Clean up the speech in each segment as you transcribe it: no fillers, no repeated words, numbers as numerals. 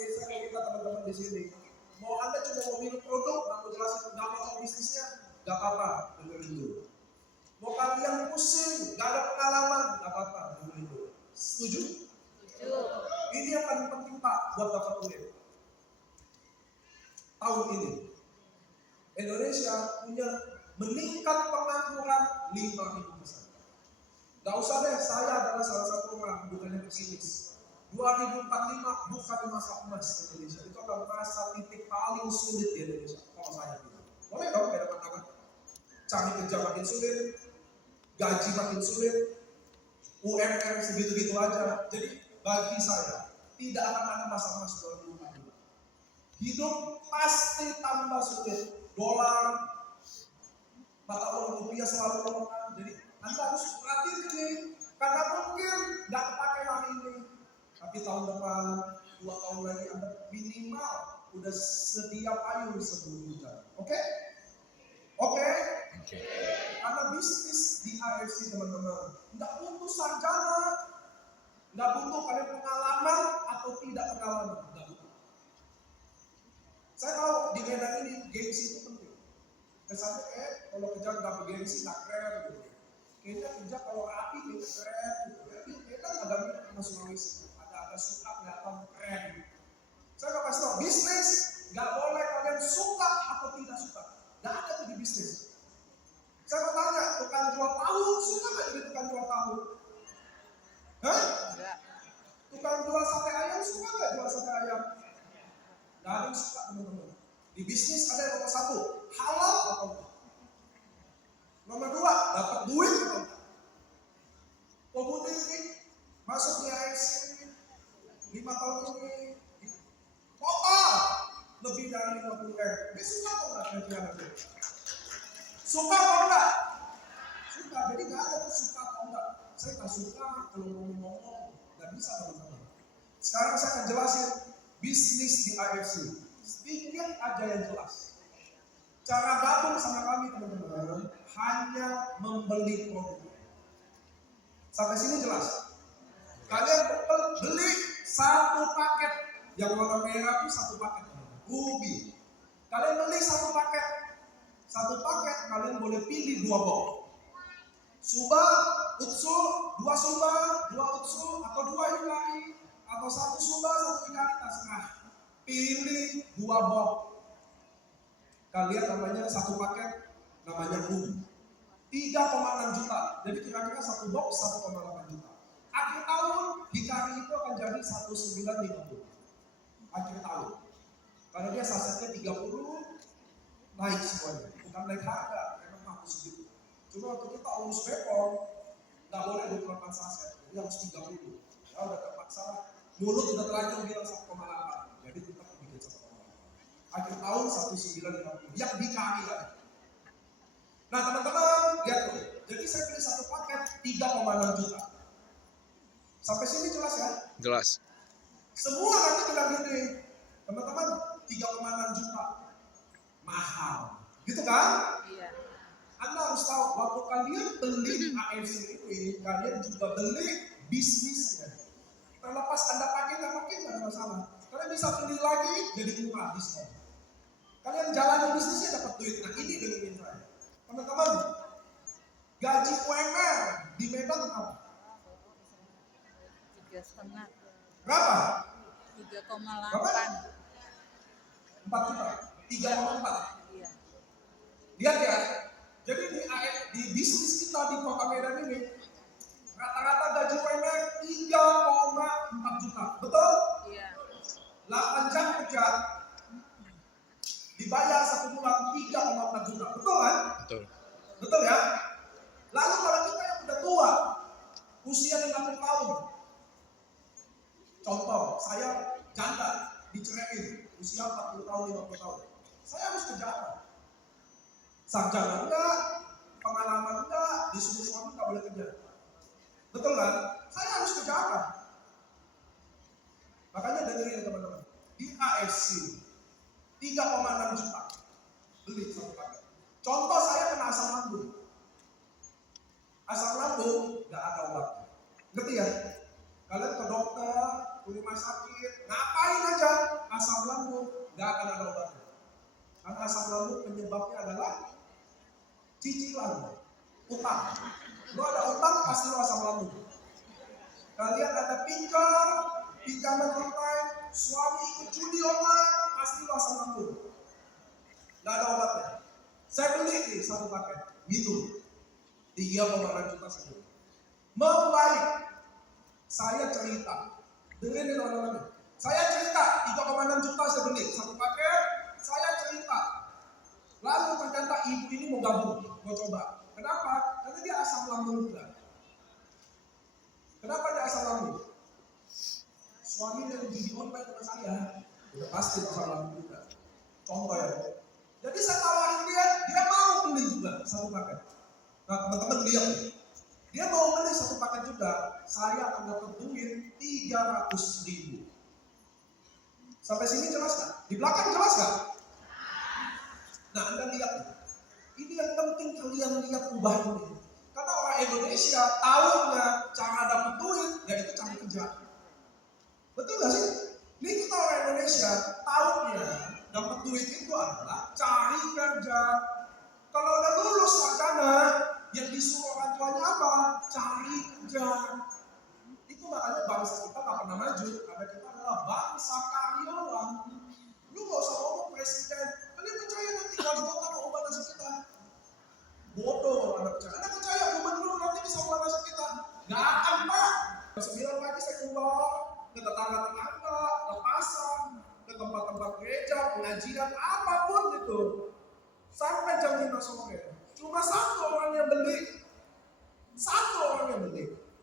biasa kayak kita teman-teman di sini. Mau Anda cuma mau minum produk, nggak mau jelasin, nggak mau bisnisnya, nggak apa-apa, dengerin dulu. Mau kalian pusing, nggak ada pengalaman, nggak apa-apa, dengerin dulu. Setuju? Setuju. Ini yang paling penting Pak buat dapat duit. Tahun ini Indonesia punya meningkat pengangguran 5.000%. Gak usah deh, saya adalah salah satu orang, bukannya pesimis. 2045 bukan masa emas Indonesia. Itu akan masa titik paling sulit di Indonesia. Kalau saya bilang, boleh dong beda pandangan. Cari kerja makin sulit, gaji makin sulit, UMR segitu-gitu aja. Jadi bagi saya tidak akan ada masa emas 2045. Hidup pasti tambah sulit. Dolar, mata uang rupiah selalu lemah. Jadi Anda harus perhatiin ini, karena mungkin nggak pakai hari ini, tapi tahun depan, 2 tahun lagi Anda minimal udah sedia payung sebelum hujan. Oke? Oke? Karena bisnis di AFC teman-teman, nggak butuh sarjana, nggak butuh kalian pengalaman atau tidak pengalaman, nggak butuh. Saya tahu di Medan ini gengsi itu penting. Kesannya kalau kerja nggak bergengsi nggak keren gitu. Kayaknya kerja kalau rapi itu keren gitu. Tapi Medan ada minat sama Sulawesi, ada suka kelihatan keren. Saya nggak kasih tau, bisnis nggak boleh kalian suka atau tidak suka. Nggak ada tuh di bisnis. Saya mau tanya, tukang jual tahu suka nggak jadi tukang jual tahu? Hah? Enggak. Tukang jual sate ayam suka nggak jual sate ayam? Nggak ada yang suka teman-teman. Di bisnis ada yang nomor 1, halal atau enggak. Nomor 2, dapat duit atau enggak. Komoditi masuk di AFC 5 tahun ini total lebih dari 50 M. Ini suka atau enggak kira-kira nanti? Suka atau enggak? Suka, jadi nggak ada tuh suka atau enggak. Saya nggak suka kalau ngomong-ngomong, nggak bisa teman-teman. Sekarang saya akan jelasin bisnis di AFC. Sedikit aja yang jelas. Cara gabung sama kami teman-teman hanya membeli produk. Sampai sini jelas. Kalian beli 1 paket yang warna merah itu 1 paket. Ruby. Kalian beli 1 paket. 1 paket kalian boleh pilih 2 box. Suba, utsul, 2 suba, 2 utsul, atau 2 hikari, atau 1 suba, 1 hikari, terserah. Pilih 2 box. Kalian namanya 1 paket, namanya Ruby. 3,6 juta. Jadi kira-kira 1 box 1,8 juta. Akhir tahun, hikari itu akan jadi 1950. Akhir tahun. Karena dia sasetnya 30, naik semuanya. Bukan naik harga, memang harus segitu. Cuma waktu kita urus Bepom, nggak boleh 28 saset, jadi harus 30. Ya udah terpaksa, mulut udah terlanjur bilang 1,8. Jadi kita bikin 1,8. Akhir tahun 1950, yang dikali lagi. Nah teman-teman, lihat tuh. Jadi saya pilih 1 paket 3,6 juta. Sampai sini jelas ya? Jelas. Semua nanti bilang gini, teman-teman 3,6 juta. Mahal. Gitu kan? Iya. Anda harus tahu, waktu kalian beli AFC ini, kalian juga beli bisnisnya. Terlepas Anda pakai nggak pakai nggak ada masalah. Kalian bisa beli lagi jadi murah diskon. Kalian jalani bisnisnya dapat duit. Nah ini dengerin saya, teman-teman. Gaji UMR di Medan berapa? 3,5. Berapa? 3,8. 4 juta. 3,4. Iya. Lihat ya. Jadi di bisnis kita di kota Medan ini rata-rata gaji UMR 3,4 juta. Betul? Iya. 8 jam kerja dibayar 1 bulan 3,4 juta. Betul kan? Betul. Betul ya? Lalu kalau kita yang udah tua, usia 50 tahun. Contoh, saya janda diceraiin, usia 40 tahun, 50 tahun. Saya harus kerja apa? Sarjana enggak, pengalaman enggak, disuruh suami enggak boleh kerja. Betul kan? Saya harus kerja apa? Makanya dengerin teman-teman. Di AFC 3,6 juta beli 1 paket. Contoh saya kena asam lambung. Asam lambung enggak ada obatnya. Ngerti ya? Kalian ke dokter, ke rumah sakit, ngapain aja? asam lambung, nggak akan ada obatnya. Karena asam lambung penyebabnya adalah cicilan, utang. Lo ada utang, pasti lo asam lambung. Kalian ada pinjaman online, suami ikut judi online, pasti lo asam lambung. Nggak ada obatnya. Saya beli nih satu paket, minum 3,6 juta sebulan. Membaik. Saya cerita, dengerin teman-teman. Saya cerita 3,6 juta saya beli satu paket. Saya cerita. Lalu ternyata ibu ini mau gabung, mau coba. Kenapa? Karena dia asam lambung juga. Kenapa dia asam lambung? Suami yang judi online dengan saya, udah pasti asam lambung juga. Contoh ya. Jadi saya tawarin dia mau beli juga satu paket. Nah teman-teman lihat nih. Dia mau beli satu paket juga, saya akan dapat duit 300.000. Sampai sini jelas nggak? Di belakang jelas nggak? Nah Anda lihat, ini yang penting kalian lihat perubahan ini. Karena orang Indonesia tahunya cara dapat duit, yaitu cara kerja. Betul nggak sih? Ini kita orang Indonesia tahunya dapat duit itu adalah cari kerja. Kalau udah lulus sarjana, yang disuruh orang tuanya apa? Cari kerja. Itu makanya bangsa kita nggak pernah maju, karena kita adalah bangsa karyawan. Lu nggak usah ngomong presiden, kalian percaya nanti wali kota mau ubah nasib kita? Bodoh kalau Anda percaya. Anda percaya gubernur nanti bisa ubah nasib kita? Nggak akan, Pak. 9 pagi saya keluar ke tetangga-tetangga, ke pasar, ke tempat-tempat gereja, pengajian, apapun itu. Sampai jam 5 sore. Cuma satu orang yang beli.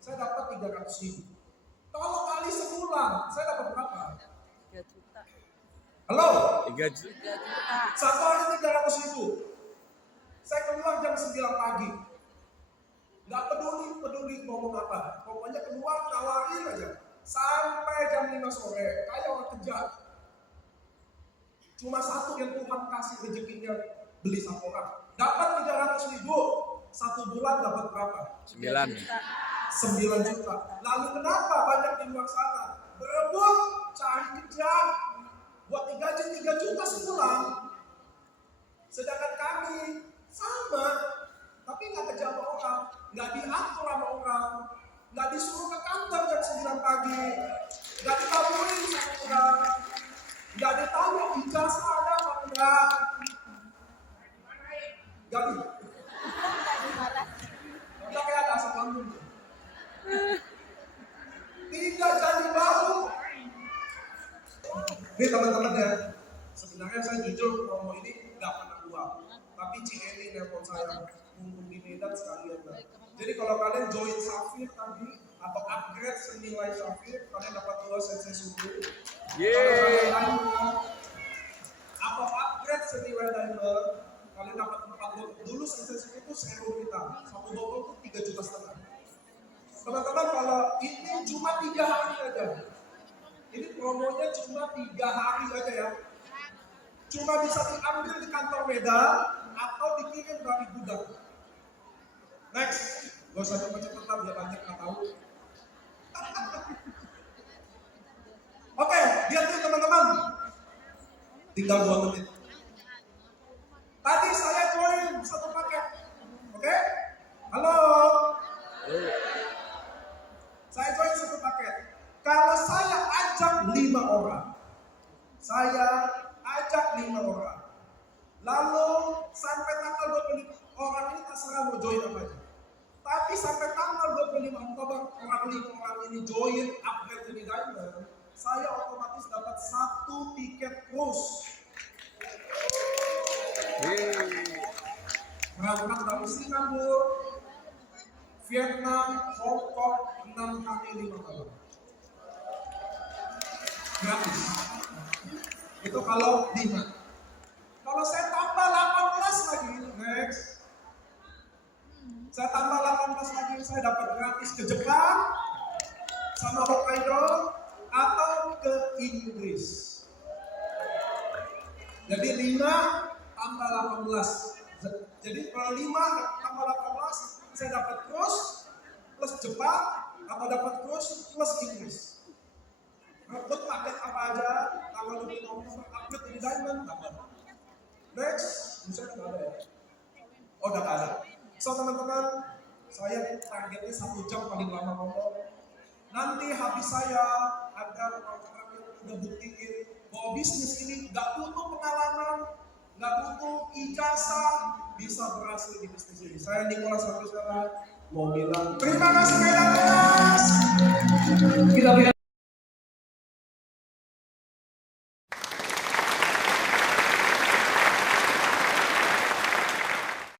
Saya dapat 300.000. Kalau kali sebulan, saya dapat berapa? 3 juta. Halo? 3 juta. 3 juta. Satu hari 300.000. Saya keluar jam 9 pagi. Gak peduli ngomong apa. Pokoknya keluar nawarin aja. Sampai jam 5 sore. Kayak orang kerja. Cuma satu yang Tuhan kasih rezekinya beli satu orang. Dapat 300.000. Satu bulan dapat berapa? 9. 9 juta. Lalu kenapa banyak di luar sana berebut cari kerja buat digaji 3 juta sebulan, sedangkan kami sama tapi nggak kerja sama orang, nggak diatur sama orang, nggak disuruh ke kantor jam 9 pagi, nggak dikaburin sama orang, nggak ditanya ijazah ada apa enggak, jadi udah kayak ada asam lambung. Tidak jadi bau. Ini teman-teman ya, sebenarnya saya jujur ngomong ini nggak pernah uang, tapi Cik nelpon saya mumpung di Medan sekalian. Jadi kalau kalian join Safir tadi atau upgrade senilai Safir, kalian dapat 2 sensei suku. Kalau kalian diamond atau upgrade senilai diamond, kalian dapat 4 botol. Dulu sensei suku itu seru kita, 1 botol itu 3,5 juta. Teman-teman, kalau ini cuma 3 hari aja. Ini promonya cuma 3 hari aja ya. Cuma bisa diambil di kantor Medan atau dikirim dari gudang. Next, gak usah cepet-cepetan biar banyak nggak tahu. Oke, lihat nih teman-teman. Tinggal 2 menit. Tadi saya join satu paket. Oke? Halo? Saya join satu paket. Kalau saya ajak 5 orang. Lalu sampai tanggal 25 orang ini terserah mau join apa aja. Tapi sampai tanggal 25 Oktober orang ini join upgrade jadi diamond. Saya otomatis dapat 1 tiket cruise. Berangkat dari Singapura, Vietnam, Hong Kong 6 hari 5 malam. Gratis. Itu kalau 5. Kalau saya tambah 18 lagi, next. Saya tambah 18 lagi, saya dapat gratis ke Jepang sama Hokkaido atau ke Inggris. Jadi 5 tambah 18. Jadi kalau 5 tambah 18, saya dapat cruise plus Jepang atau dapat cruise plus Inggris. Rebut paket apa aja, tanggal 25 diamond dapat. Next, misalnya nggak ada ya? Oh, udah nggak ada. So teman-teman, saya targetnya 1 jam paling lama ngomong. Nanti habis saya ada orang-orang yang udah buktiin bahwa bisnis ini nggak butuh pengalaman, nggak butuh ijazah, bisa berhasil di bisnis ini. Saya Nicholas Saputra mau bilang terima kasih banyak.